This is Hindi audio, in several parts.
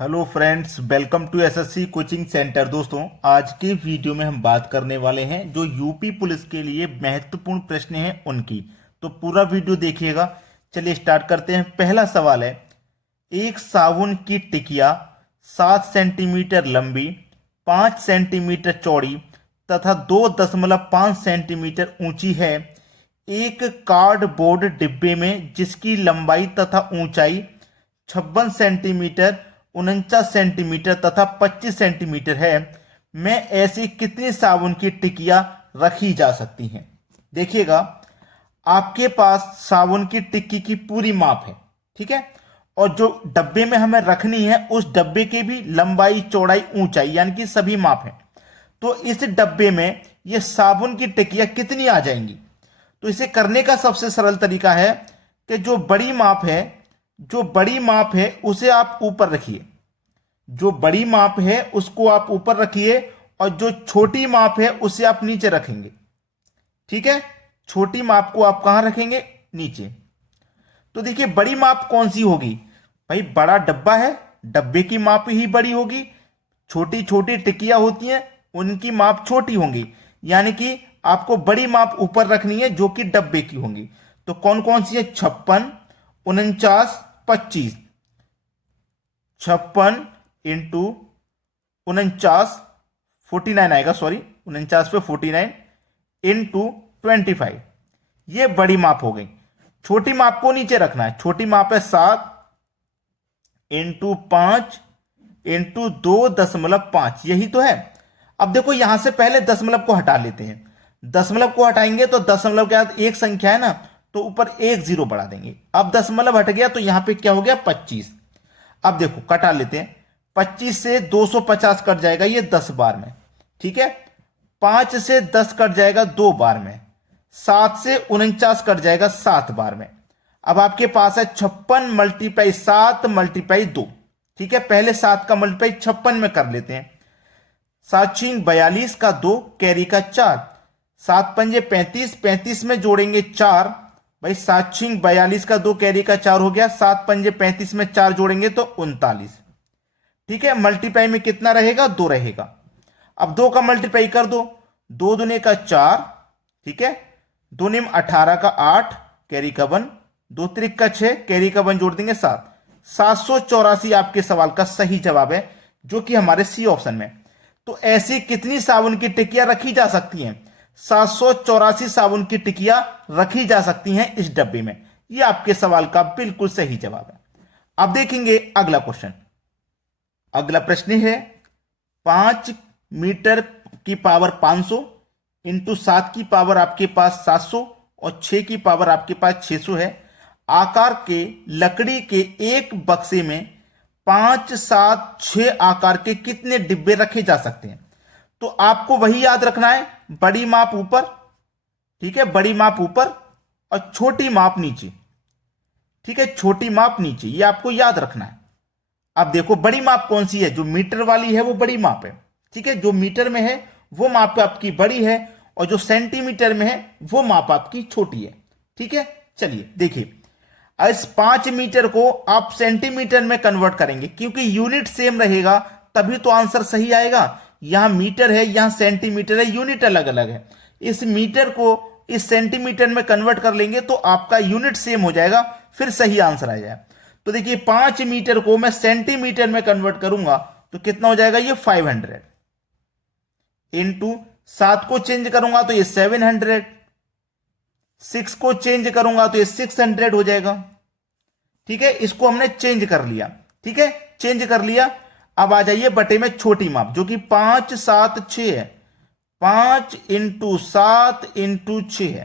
Hello friends, welcome to SSC coaching centre. दोस्तों, आज के वीडियो में हम बात करने वाले हैं जो यूपी पुलिस के लिए महत्वपूर्ण प्रश्न हैं उनकी। तो पूरा वीडियो देखिएगा। चलिए स्टार्ट करते हैं। पहला सवाल है, एक साबुन की टिकिया 7 सेंटीमीटर लंबी, 5 सेंटीमीटर चौड़ी तथा 2.5 सेंटीमीटर ऊंची है। एक कार्डबोर्ड डिब्बे में जिसकी लंबाई तथा ऊंचाई 56 सेंटीमीटर, 49 सेंटीमीटर तथा 25 सेंटीमीटर है, में ऐसी कितनी साबुन की टिकिया रखी जा सकती हैं। देखिएगा, आपके पास साबुन की टिक्की की पूरी माप है, ठीक है, और जो डब्बे में हमें रखनी है उस डब्बे की भी लंबाई, चौड़ाई, ऊंचाई यानी कि सभी माप है। तो इस डब्बे में ये साबुन की टिकिया कितनी आ जाएंगी। तो इसे करने का सबसे सरल तरीका है कि जो बड़ी माप है उसे आप ऊपर रखिए, जो बड़ी माप है उसको आप ऊपर रखिए और जो छोटी माप है उसे आप नीचे रखेंगे, ठीक है। छोटी माप को आप कहां रखेंगे? नीचे। तो देखिए, बड़ी माप कौन सी होगी भाई? बड़ा डब्बा है, डब्बे की माप ही बड़ी होगी। छोटी छोटी टिकिया होती हैं, उनकी माप छोटी होंगी, यानी कि आपको बड़ी माप ऊपर रखनी है जो कि डब्बे की होंगी। तो कौन कौन सी है? 56, 49, 25। 56 इंटू 49, 49 आएगा, सॉरी 49 पे 49 इंटू 25, ये बड़ी माप हो गई। छोटी माप को नीचे रखना है। छोटी माप है 7 इंटू 5 इंटू 2.5, यही तो है। अब देखो, यहां से पहले दशमलव को हटा लेते हैं। दशमलव को हटाएंगे तो दशमलव के बाद एक संख्या है ना, तो ऊपर एक जीरो बढ़ा देंगे। अब दशमलव हट गया तो यहां पे क्या हो गया? 25। अब देखो, कटा लेते हैं। 25 से 250 कट जाएगा, ये 10 बार में, ठीक है। 5 से 10 कट जाएगा 2 बार में। 7 से 49 कट जाएगा 7 बार में। अब आपके पास है 56 मल्टीप्लाई 7 मल्टीप्लाई 2, ठीक है। पहले 7 का मल्टीप्लाई 56 में कर लेते हैं। 7 छींग 42 का 2, कैरी का 4, 7 पंजे 35, 35 में जोड़ेंगे 4 भाई। 7 छींग 42 का 2, कैरी का 4 हो गया। 7 पंजे 35 में 4 जोड़ेंगे तो 39, ठीक है। मल्टीप्लाई में कितना रहेगा? 2 रहेगा। अब 2 का मल्टीप्लाई कर दो, 2 दूने का 4, ठीक है। 2 निम 18 का 8, कैरी का 1, 2 त्रिक का 6, कैरी का 1 जोड़ देंगे 7। 784 आपके सवाल का सही जवाब है, जो कि हमारे सी ऑप्शन में। तो ऐसी कितनी साबुन की टिकिया रखी जा सकती हैं? 784 साबुन की टिकिया रखी जा सकती हैं इस डब्बे में। यह आपके सवाल का बिल्कुल सही जवाब है। अब देखेंगे अगला क्वेश्चन। अगला प्रश्न है, 5 मीटर की पावर 500 इंटू 7 की पावर आपके पास 700 और 6 की पावर आपके पास 600 है। आकार के लकड़ी के एक बक्से में 5, 7, 6 आकार के कितने डिब्बे रखे जा सकते हैं? तो आपको वही याद रखना है, बड़ी माप ऊपर, ठीक है, बड़ी माप ऊपर और छोटी माप नीचे, ठीक है। छोटी माप नीचे, ये आपको याद रखना है। अब देखो, बड़ी माप कौन सी है? जो मीटर वाली है वो बड़ी माप है, ठीक है। जो मीटर में है वो माप आपकी बड़ी है और जो सेंटीमीटर में है वो माप आपकी छोटी है, ठीक है। चलिए देखिए, इस 5 मीटर को आप सेंटीमीटर में कन्वर्ट करेंगे, क्योंकि यूनिट सेम रहेगा तभी तो आंसर सही आएगा। यहां मीटर है, यहां सेंटीमीटर है, यूनिट अलग अलग है। इस मीटर को इस सेंटीमीटर में कन्वर्ट कर लेंगे तो आपका यूनिट सेम हो जाएगा, फिर सही आंसर आ जाएगा। तो देखिए, 5 मीटर को मैं सेंटीमीटर में कन्वर्ट करूंगा तो कितना हो जाएगा? ये 500 इंटू 7 को चेंज करूंगा तो ये 700, 6 को चेंज करूंगा तो ये 600 हो जाएगा, ठीक है। इसको हमने चेंज कर लिया, ठीक है, चेंज कर लिया। अब आ जाइए बटे में छोटी माप, जो कि 5, 7, 6 है। 5 इंटू 7 इंटू 6 है।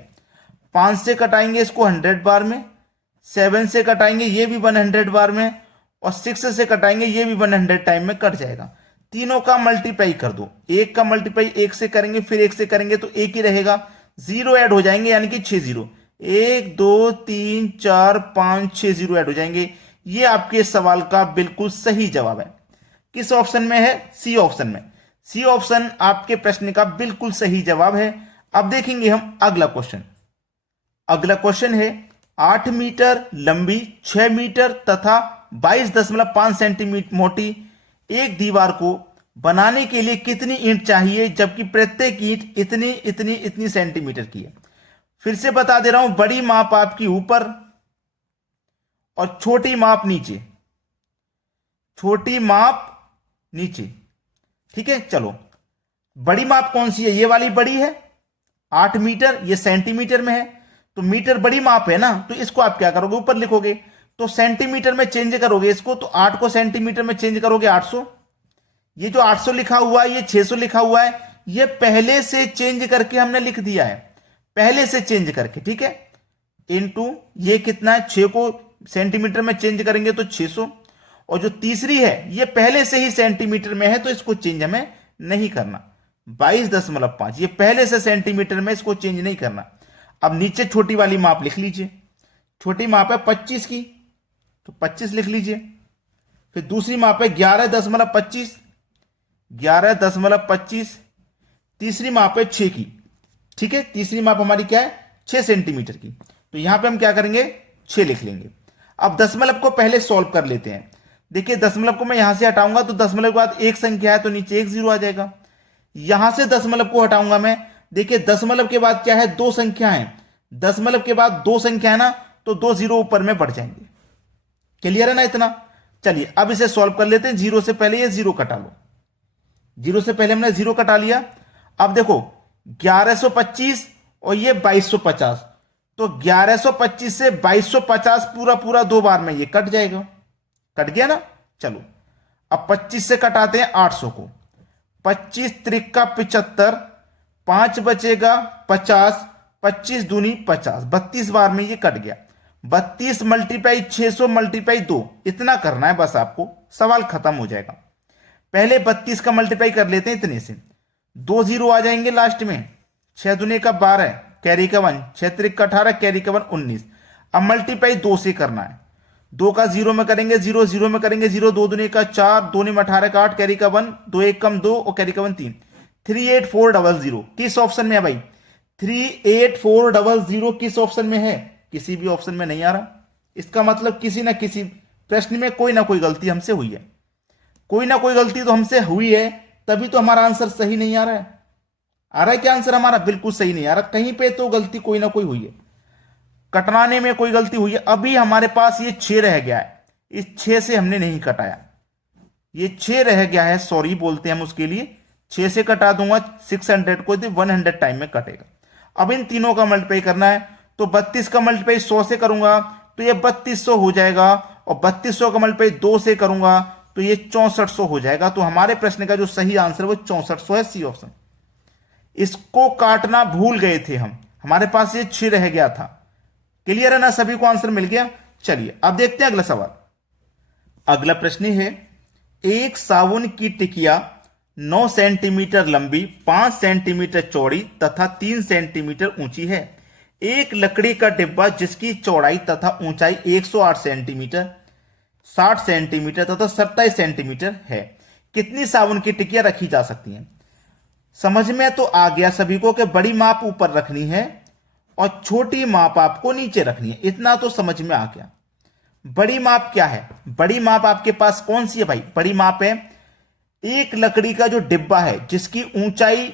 5 से कटाएंगे इसको 100 बार में, 7 से कटाएंगे ये भी 100 बार में, और 6 से कटाएंगे ये भी 100 टाइम में कट जाएगा। तीनों का मल्टीप्लाई कर दो। एक का मल्टीप्लाई एक से करेंगे, फिर एक से करेंगे तो एक ही रहेगा, जीरो ऐड हो जाएंगे, यानी कि 6 जीरो। 1, 2, 3, 4, 5, 6 जीरो ऐड हो जाएंगे। ये आपके सवाल का बिल्कुल सही जवाब है। किस ऑप्शन में है? सी ऑप्शन में। सी ऑप्शन आपके प्रश्न का बिल्कुल सही जवाब है। अब देखेंगे हम अगला क्वेश्चन। अगला क्वेश्चन है, 8 मीटर लंबी, 6 मीटर तथा 22.5 सेंटीमीटर मोटी एक दीवार को बनाने के लिए कितनी ईंट चाहिए, जबकि प्रत्येक ईंट इतनी इतनी इतनी सेंटीमीटर की है। फिर से बता दे रहा हूं, बड़ी माप आपकी ऊपर और छोटी माप नीचे, छोटी माप नीचे। ठीक है, चलो बड़ी माप कौन सी है, ये वाली बड़ी है 8 मीटर, ये सेंटीमीटर में है, तो मीटर बड़ी माप है ना, तो इसको आप क्या करोगे, ऊपर लिखोगे, तो सेंटीमीटर में चेंज करोगे इसको, तो 8 को सेंटीमीटर में चेंज करोगे 800। ये जो 800 लिखा हुआ है, ये 600 लिखा हुआ है, ये पहले से चेंज करके हमने लिख दिया है, पहले से चेंज करके। ठीक है, इनटू ये कितना है, 6 को सेंटीमीटर में चेंज करेंगे तो 600, और जो तीसरी है ये पहले से ही सेंटीमीटर में है, तो इसको चेंज हमें नहीं करना, 22.5, ये पहले से सेंटीमीटर में, इसको चेंज नहीं करना। अब नीचे छोटी वाली माप लिख लीजिए, छोटी माप है 25 की, तो 25 लिख लीजिए। फिर दूसरी माप है 11.25, 11.25। तीसरी माप है 6 की। ठीक है, तीसरी माप हमारी क्या है, 6 सेंटीमीटर की, तो यहां पे हम क्या करेंगे, 6 लिख लेंगे। अब दशमलव को पहले सॉल्व कर लेते हैं। देखिए दशमलव को मैं यहां से हटाऊंगा तो दशमलव के बाद एक संख्या है, तो नीचे एक जीरो आ जाएगा। यहां से दशमलव को हटाऊंगा मैं, देखिए दशमलव के बाद क्या है, दो संख्या है, दशमलव के बाद दो संख्या है ना, तो 2 जीरो ऊपर में बढ़ जाएंगे। क्लियर है ना इतना। चलिए अब इसे सॉल्व कर लेते हैं। जीरो से पहले ये जीरो कटा लो, जीरो से पहले हमने जीरो कटा लिया। अब देखो 1125 और ये 2250, तो 1125 से 2250 पूरा पूरा दो बार में ये कट जाएगा, कट गया ना। चलो अब 25 से कटाते हैं 800 को, 25 त्रिका 75, 5 बचेगा 50, 25 दूनी 50, 32 बार में ये कट गया। 32 मल्टीप्लाई 600 मल्टीप्लाई 2, इतना करना है बस आपको, सवाल खत्म हो जाएगा। पहले 32 का मल्टीप्लाई कर लेते हैं इतने से, 2 जीरो आ जाएंगे लास्ट में, 6 दूनी का 12, कैरी का 1, 6 त्रिक का 18, कैरी का 1 19। अब मल्टीप्लाई 2 से करना है, 2 का 0 में करेंगे 0, 0 में करेंगे 0, 2 दूनी का 4, 2 में 18 का 8, कैरी का 1, 2 1 कम 2 और कैरी का 1 3। 38400 किस ऑप्शन में है भाई, 38400 किस ऑप्शन में है, किसी भी ऑप्शन में नहीं आ रहा। इसका मतलब किसी ना किसी प्रश्न में कोई ना कोई गलती हमसे हुई है, कोई ना कोई गलती तो हमसे हुई है, तभी तो हमारा आंसर सही नहीं आ रहा है। आ रहा है क्या आंसर हमारा, बिल्कुल सही नहीं आ रहा, कहीं पे तो गलती कोई ना कोई हुई है, कटवाने में कोई गलती हुई है। अभी हमारे पास ये 6 रह गया है, इस 6 से हमने नहीं कटाया, ये 6 रह गया है, सॉरी बोलते हैं हम उसके लिए, 6 से कटा दूंगा 600 को, 100 टाइम में कटेगा। अब इन तीनों का मल्टीप्लाई करना है, तो 32 का मल्टीप्लाई 100 से करूंगा तो ये 3200 हो जाएगा, और 3200 का मल्टीप्लाई 2 से करूंगा तो ये 6400 हो जाएगा। तो हमारे प्रश्न का जो सही आंसर वो 6400 है, सी ऑप्शन। इसको काटना भूल गए थे हम, हमारे पास ये 6 रह गया था। क्लियर है ना, सभी को आंसर मिल गया। चलिए अब देखते हैं अगला सवाल। अगला प्रश्न है, एक साबुन की टिकिया 9 सेंटीमीटर लंबी, 5 सेंटीमीटर चौड़ी तथा 3 सेंटीमीटर ऊंची है। एक लकड़ी का डिब्बा जिसकी चौड़ाई तथा ऊंचाई 108 सेंटीमीटर, 60 सेंटीमीटर तथा 27 सेंटीमीटर है। कितनी साबुन की टिकिया रखी जा सकती हैं। समझ में तो आ गया सभी को कि बड़ी माप ऊपर रखनी है और छोटी माप आपको नीचे रखनी है, इतना तो समझ में आ गया। बड़ी माप क्या है, बड़ी माप आपके पास कौन सी है भाई, बड़ी माप है एक लकड़ी का जो डिब्बा है जिसकी ऊंचाई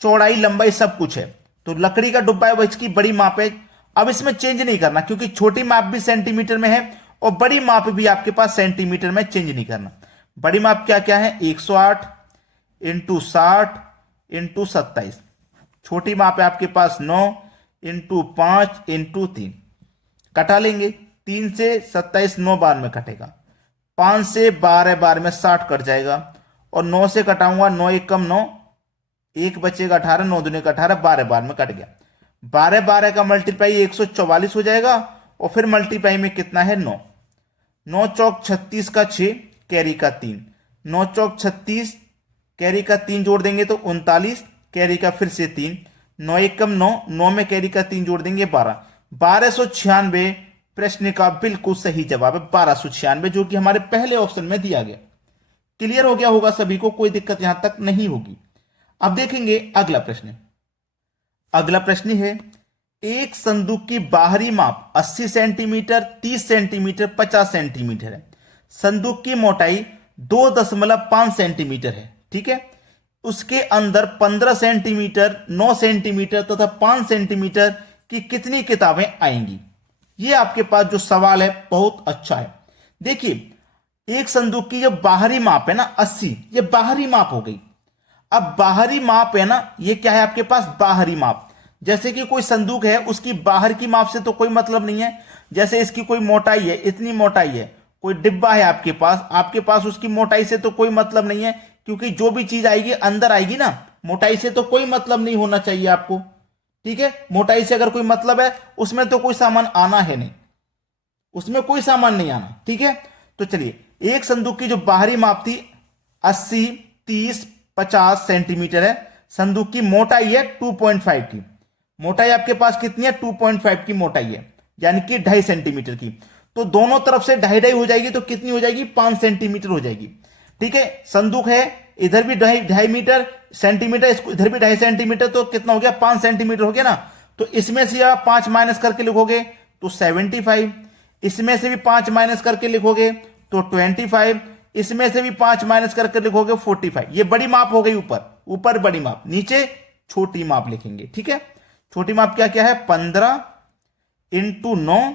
चौड़ाई लंबाई सब कुछ है, तो लकड़ी का डिब्बा है वो इसकी बड़ी माप है। अब इसमें चेंज नहीं करना, क्योंकि छोटी माप भी सेंटीमीटर में है और बड़ी माप भी आपके पास सेंटीमीटर में, चेंज नहीं करना। बड़ी माप क्या क्या है, 108 इंटू 60 इंटू 27। छोटी माप है आपके पास 9 इंटू 5 इंटू 3। कटा लेंगे, 3 से 27 9 बार में कटेगा, 5 से 12 बार में 60 कट जाएगा, और 9 से कटाऊंगा 9 1 कम 9, 1 बचेगा 18, 9 दूनी का 18, 12 बार में कट गया। 12 12 का मल्टीप्लाई 144 हो जाएगा, और फिर मल्टीप्लाई में कितना है 9, 9 चौक 36 का 6, कैरी का 3, 9 चौक 36, कैरी का 3 जोड़ देंगे तो 39, कैरी का फिर से 3, 9 1 कम 9, 9 में कैरी का 3 जोड़ देंगे 12, 1296 प्रश्न का बिल्कुल सही जवाब है, 1296, जो कि हमारे पहले ऑप्शन में दिया गया। क्लियर हो गया होगा सभी को, कोई दिक्कत यहां तक नहीं होगी। अब देखेंगे अगला प्रश्न। अगला प्रश्न है, एक संदूक की बाहरी माप 80 सेंटीमीटर, 30 सेंटीमीटर, 50 सेंटीमीटर है। संदूक की मोटाई 2.5 सेंटीमीटर है, ठीक है। उसके अंदर 15 सेंटीमीटर, 9 सेंटीमीटर तथा 5 सेंटीमीटर की कितनी किताबें आएंगी? ये आपके पास जो सवाल है बहुत अच्छा है। देखिए एक संदूक की जो बाहरी माप है ना 80, ये बाहरी माप हो गई। अब बाहरी माप है ना, ये क्या है आपके पास बाहरी माप। जैसे कि कोई संदूक है उसकी बाहर की माप से तो कोई मतलब नहीं है। जैसे इसकी कोई मोटाई है, इतनी मोटाई है, कोई डिब्बा है आपके पास उसकी मोटाई से तो कोई मतलब नहीं है, क्योंकि जो भी चीज आएगी अंदर आएगी ना, मोटाई से तो कोई मतलब नहीं होना चाहिए आपको, ठीक है। मोटाई से अगर कोई मतलब है उसमें तो कोई सामान आना है नहीं, उसमें कोई सामान नहीं आना, ठीक है। तो चलिए एक संदूक की जो बाहरी माप थी 80, 30, 50 सेंटीमीटर है। संदूक की मोटाई है 2.5 की। मोटाई आपके पास कितनी है? 2.5 की मोटाई है, यानी कि 2.5 सेंटीमीटर की। तो दोनों तरफ से 2.5 हो जाएगी, तो कितनी हो जाएगी? 5 सेंटीमीटर हो जाएगी, ठीक है। संदूक है इधर भी 2.5 मीटर सेंटीमीटर, इधर भी 2.5 सेंटीमीटर, तो कितना हो गया? 5 सेंटीमीटर हो गया ना। तो इसमें से आप 5 माइनस करके लिखोगे तो 75, इसमें से भी 5 माइनस करके लिखोगे तो 25, इसमें से भी 5 माइनस करके लिखोगे 45। ये बड़ी माप हो गई, ऊपर बड़ी माप, नीचे छोटी माप लिखेंगे, ठीक है। छोटी माप क्या क्या है? 15 × 9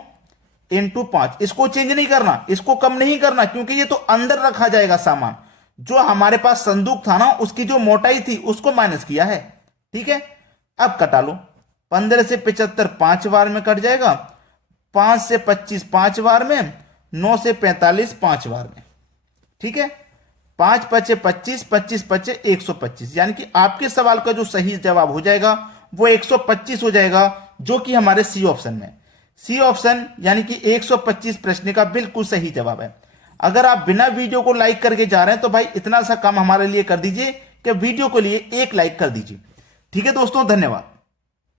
× 5। इसको चेंज नहीं करना, इसको कम नहीं करना, क्योंकि ये तो अंदर रखा जाएगा सामान। जो हमारे पास संदूक था ना उसकी जो मोटाई थी उसको माइनस किया है, ठीक है। अब कटा लो, 15 से 75 5 बार में कट जाएगा, 5 से 25 5 बार में, 9 से 45 5 बार में, ठीक है। 5 पचे 25, 25 पचे 125, यानी कि आपके सवाल का जो सही जवाब हो जाएगा वो 125 हो जाएगा, जो कि हमारे सी ऑप्शन में। सी ऑप्शन यानी कि 125 प्रश्न का बिल्कुल सही जवाब है। अगर आप बिना वीडियो को लाइक करके जा रहे हैं तो भाई इतना सा काम हमारे लिए कर दीजिए कि वीडियो के लिए एक लाइक कर दीजिए, ठीक है दोस्तों। धन्यवाद।